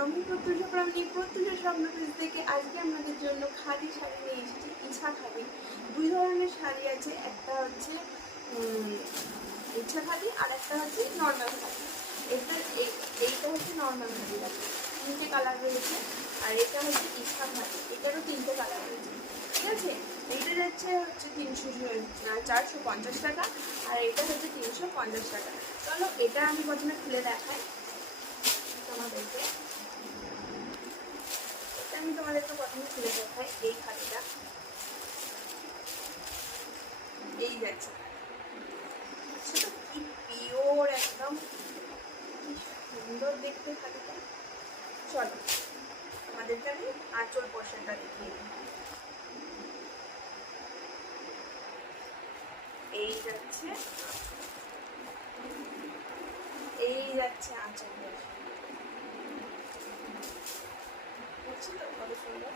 আমি প্রত্যুষা প্রামাণিক প্রত্যুষা স্বপ্নপীঠ থেকে আজকে আপনাদের জন্য খাদি শাড়ি নিয়ে এসেছি। ইচ্ছা খাদি দুই ধরনের শাড়ি আছে, একটা হচ্ছে ইচ্ছা খাদি আর একটা হচ্ছে নর্মাল খাদি। এইটা হচ্ছে নর্মাল খাদি, তিনটে কালার রয়েছে। আর এটা হচ্ছে ইচ্ছা খাদি, এটারও তিনটে কালার রয়েছে। ঠিক আছে, এইটা যাচ্ছে হচ্ছে 450 টাকা আর এটা হচ্ছে 350 টাকা। চলো এটা আমি প্রথমে খুলে দেখাই তোমাদেরকে। আমি তোমাদেরকে প্রথমে খুলে দেখাই এই খাদিটা। এই যাচ্ছে সেটা কি পিওর, একদম কি সুন্দর দেখতে খাদিটা। চলো আমাদেরকে আমি আঁচল পোর্শনটা দেখিয়ে দিই। এই যাচ্ছে আঁচল পোর্শন, বুঝছি তো কত সুন্দর।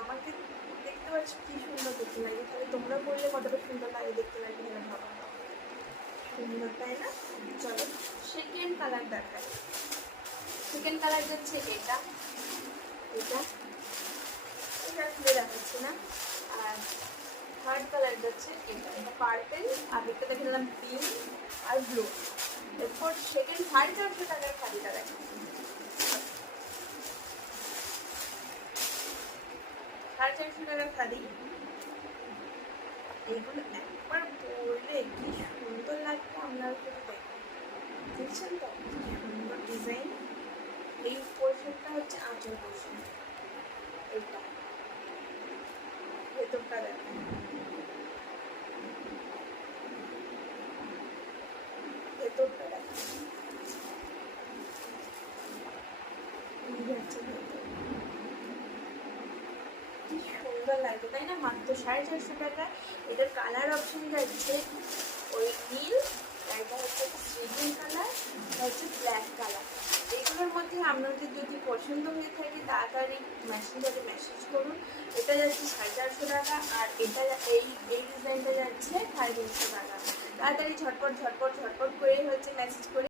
আমাকে দেখতে পাচ্ছ কি সুন্দর দেখতে লাগে, তাহলে তোমরা বললে কতটা সুন্দর লাগে দেখতে লাগে, তাহলে ভাবা সুন্দর, তাই না? চলো সেকেন্ড কালার দেখাই। সেকেন্ড কালার যাচ্ছে এটা এটা এটা খুলে দেখাচ্ছি না। আর থার্ড কালার যাচ্ছে এটা পার্পেল, আর একটা দেখে নিলাম পিঙ্ক আর ব্লু। এরপর সেকেন্ড 450 টাকার খাদিটা দেখো। 450 টাকার খাদি, এইগুলো একবার পরলে কি সুন্দর লাগবে আপনার করতে, দেখছেন তো কি সুন্দর ডিজাইন। এই পোর্শনটা হচ্ছে আঁচল পোর্শন, এইটা ভেতরটা দেখেন, ভেতরটা দেখেন কি সুন্দর লাগবে, তাই না? মাত্র 450 টাকায়। এটার কালার অপশন যাচ্ছে ওই নীল, এটা হচ্ছে গ্রিন কালার, এটা হচ্ছে ব্ল্যাক কালার। এগুলোর মধ্যে আপনাদের যদি পছন্দ হয়ে থাকে তাড়াতাড়ি মেসেঞ্জারে মেসেজ করুন। এটা যাচ্ছে 450 টাকা আর এটা এই ডিজাইনটা যাচ্ছে 350 টাকা। তাড়াতাড়ি ঝটপট করে হচ্ছে মেসেজ করে